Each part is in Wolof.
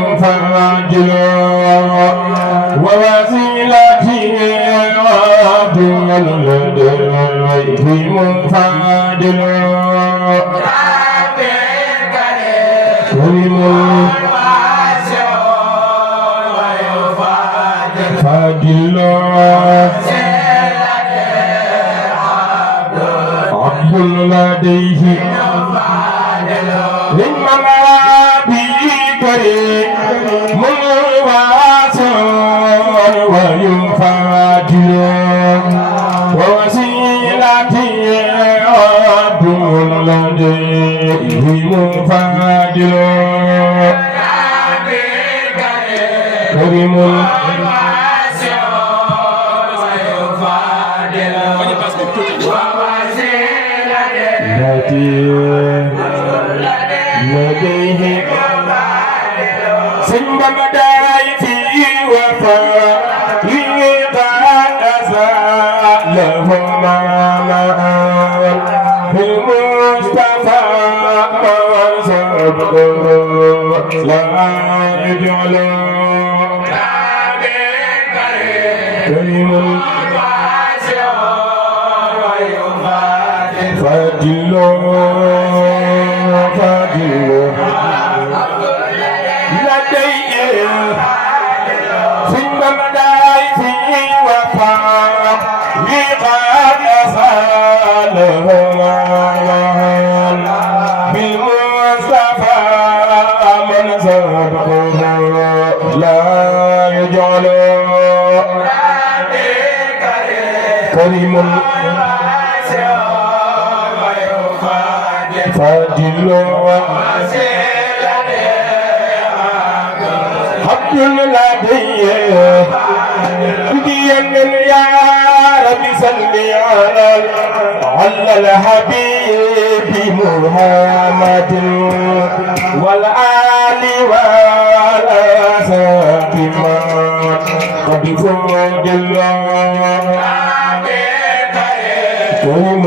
ويفاجل ووسيلتي عبد لديه منفاجل كريم فاجل عبد لديه كريم واسع ويفاجل ووسيلتي عبد لديه منفاجل كريم واسع ويفاجل ووسيلتي لديه سنبا مداي في وفاء لقد أزالهم معا بالمصطفى منصبه لا يجعل كريم فاجل كريم فاجل عبد لديه يا رب صل على الحبيب محمد والآل والأصحاب قد فضل كريم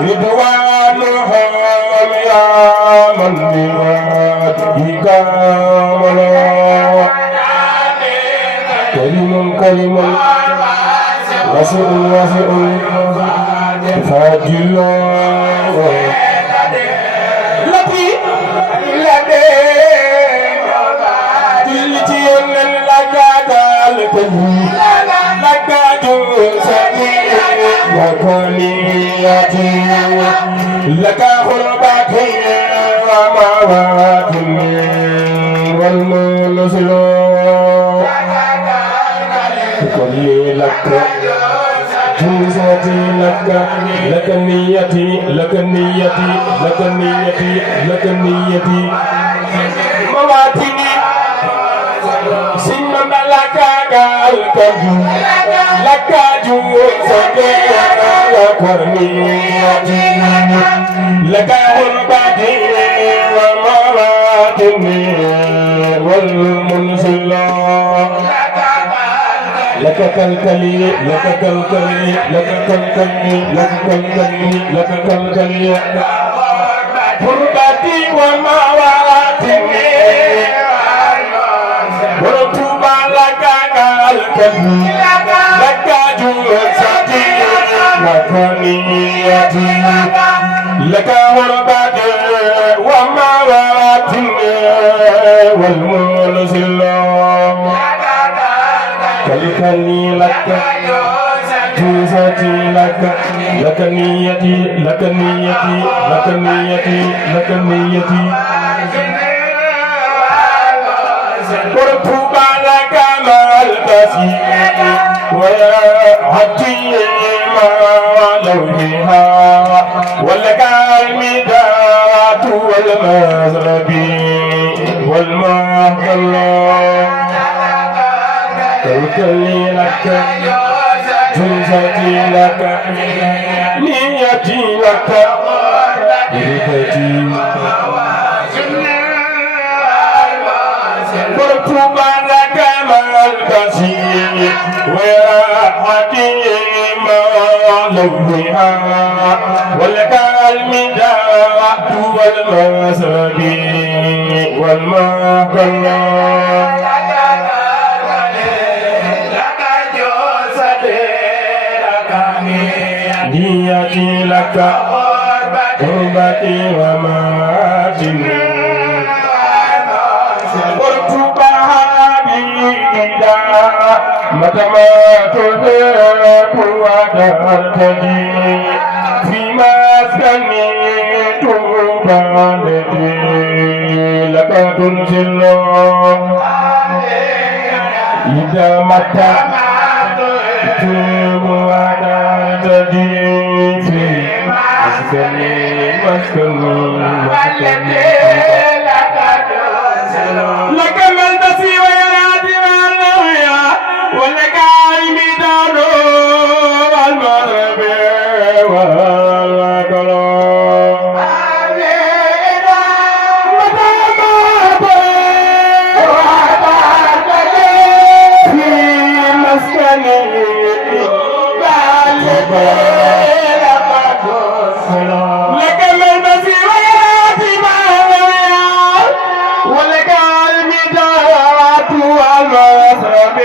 رضوانهم يا من بوجهك كريم كريم واسع واسع فاجل لكي لدي لك خلقك وموات والمنزل كل لك جوزتي لك لك نيتي لك نيتي لك نيتي لك نيتي مواتني سنم لك الكجو لك جوزتي وكرنيتي لك غربتي ومواتني والمنزل لك كالكلي لك كالكلي لك كالكلي لك كالكلي لك كالكلي غربتي ومواتني ورطوبة لك كالكلي لك جوزتي وكنيتي لك غربتي ومواتني والمنزل كلكني لك جوزتي لك لك نيتي لك نيتي لك نيتي لك نيتي ورطوبة لك مع البسيط ويا عبدي ما لونها ولك المداد والمزربي والمهل كلكلي لك جوزتي لك نيتي لك وجهها والكالمداء والمسبي والمكلا نيتي لك قربتي ومماتي قلت بهاديدا متى ما تذهب ودرتني في مسكني تبالتي لك تنزل إذا متى تذهب ودرتني في مسكني لك ملبسي ويراتي والنويا ولك عيني دارو والمغرب والقلوب في مسكني لك ملبسي ويراتي ولك المداد والمسرب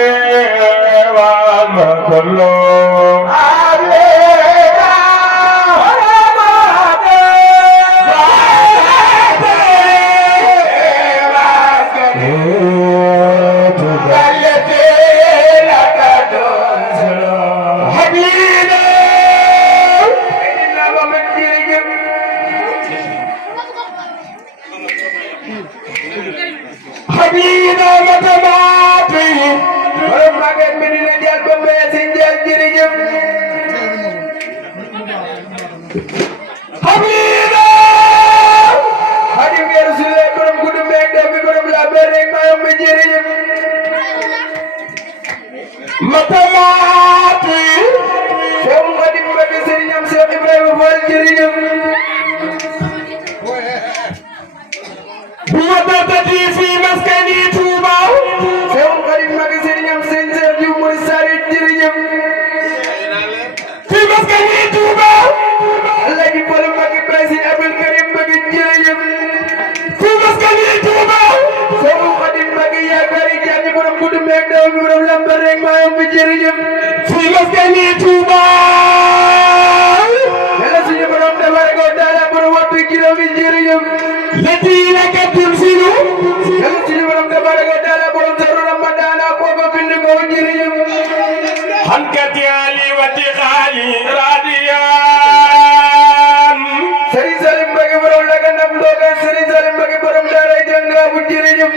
والمكلوب حبيبنا متماتي ولما كان من الجال بمبيسين جال جريجم حبيبنا حبيب يا رسول الله برم كدو ميك دابي برم لابرين ما يوم بجريجم متماتي شوم حبيب بمبيسين يوم سيخ إبراهيم فال جريجم بوضعتي في مسكني توبا سيوم قريب مغزين يوم سنجر يوم رسالة جريم في مسكني توبا الله يقول مغي برسين أبو الكريم مغي جريم في مسكني توبا سيوم قريب مغي يا غري جاني برم كدو ميك داوم برم لمبرين ما يوم بجريم في مسكني توبا يلا سيجي برم دبارك ودالا برم وطو جرم جريم التي لك تنزل يلتي برم تبارك وتعالى برم سر رمضان أبوك في النقو جريم حنكت يالي وتخالي راديان سري سلم بك برم لك نبلوك سري سلم بك برم داري جنگا بجريم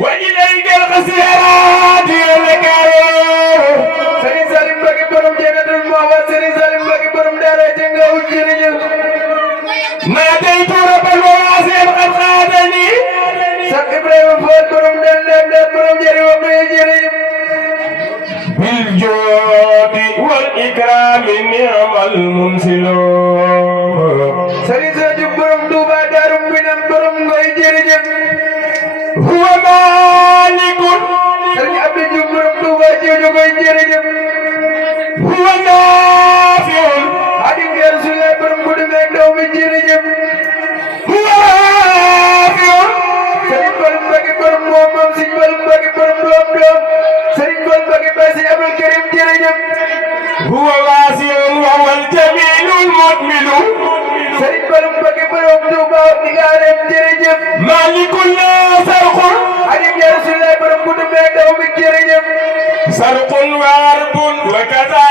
وإليك الخسيرات لك سري سلم بك برم جنة المعوى سري سلم بك برم داري جنگا بجريم ناديت رب الواسع قد خادني سق إبراهيم فوت برم دل برم جري وبري جري بالجود والإكرام نعم المنزل سري سجب برم دوبا دارم بنم برم غي جري هو مالك سري أبي جب برم دوبا جوجو غي جري هو نافع هذه رسول الله برم بدو ميك دوم جري هو نافع سري برم بكي برم مومم سي برم بكي برم دوم سري برم بكي باسي أبو الكريم جري هو واسع وهو الجميل المكمل سري برم بكي برم دوبا نغارم جري مالك لا سرق هذه رسول الله برم بدو ميك دوم جري سرق وارب وكذا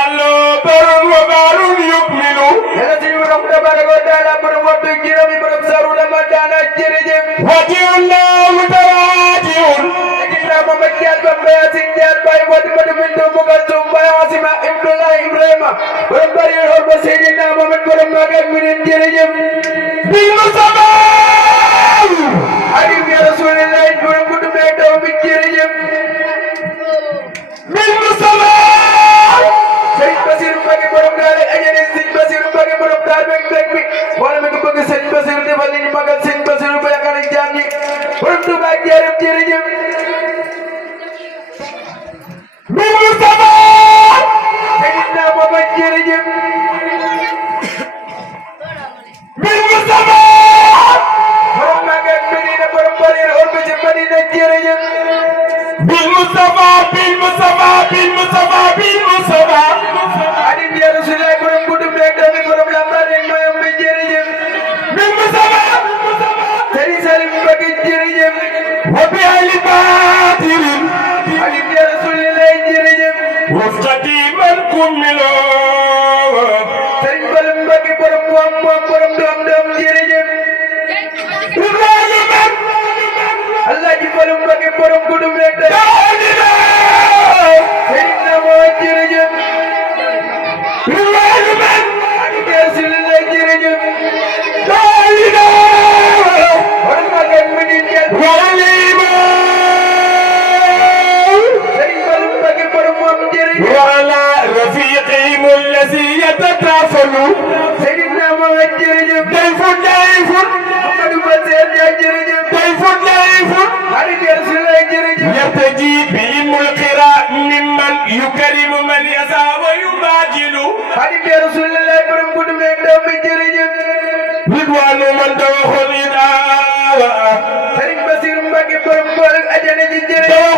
برم وبار يكمل يلتي برم تبارك وتعالى برم وطو جرم برم سر رمضان جري وجه الله متواجه أجينا ممكيات بمبياسين جال باي ودمد بنتو مقلتم باي عاصمة ابن الله إبراهيم برم بري الحرب سيدنا محمد برم مغيب من جري بالمصطفى حبيب يا رسول الله برم كدو ميك دوم جري بالمصطفى سيد بصير باقي برم داري أجني سيد بصير باقي برم دار بك بك بك وانا مكو باقي سيد بصير تفليني مغل سيد بصير باقي كاري جامني برم تو باقي جارم جري بالمصطفى سيدنا محمد جري kummilo Sëriñ Fallu Mbàkke borom moom borom doom jërëjëf Ibrahima man Alaaji Fallu Mbàkke borom gudu meek dalina Sëriñ na moo jërëjëf Ibrahima man Gersi la jërëjëf dalina borom magal mi di jël walima Sëriñ Fallu Mbàkke borom moom jërëjëf وعلى رفيقهم الذي يتكافلوا Sëriñ na moo jërëjëf ضيف Amadou Bassir Ndiaye jërëjëf ضيف Xarit Gersi la jërëjëf يرتجي بهم القراء ممن يكرم من يسعى ويباجل Xarit Gersi la borom gudu meek doom bi jërëjëf رضوان من دوخ الإداء Sëriñ Basiru Mbàkke borom bool ajana ji jërëjëf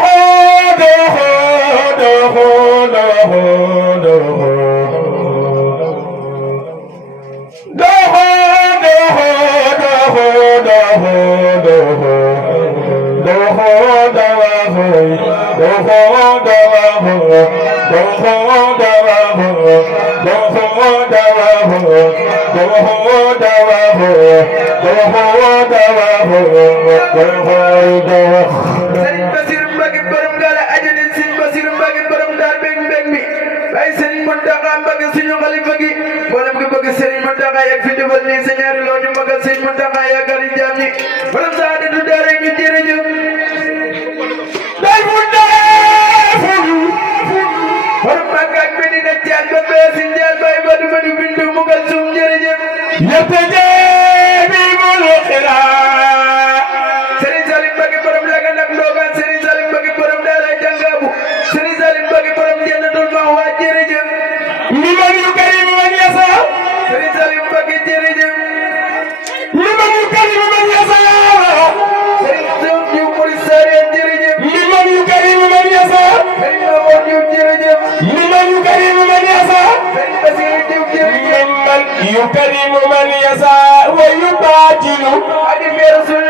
Sëriñ Basiru Mbàkke borom gala ajana Sëriñ Basiru Mbàkke borom daal beeg mi ay Sëriñ Muntaxa Mbàkke suñu xalifa gi borom gi bëgg Sëriñ Muntaxa yak fi defal nii sa ñaari loo ñu magal Sëriñ Muntaxa yaakaar yi jaam ñi borom saadatu daara ñu jërëjëf borom Makka ak Medina Jaan ba bee si Jaan bay badu bindu mugal suum jërëjëf Sëriñ Salim Mbàkke borom laga nag ndoogaan Sëriñ Salim Mbàkke borom daara jàngaabu Sëriñ Salim Mbàkke borom jannatul mahwa jërëjëf Sëriñ Salim Mbàkke jërëjëf Sëriñ Sow Diouf Murid Sareen jërëjëf Sëriñ Mamour Diouf jërëjëf Sëriñ Basiru Diouf jërëjëf يكرم من يسعى ويباجل Xaadimu Rasuul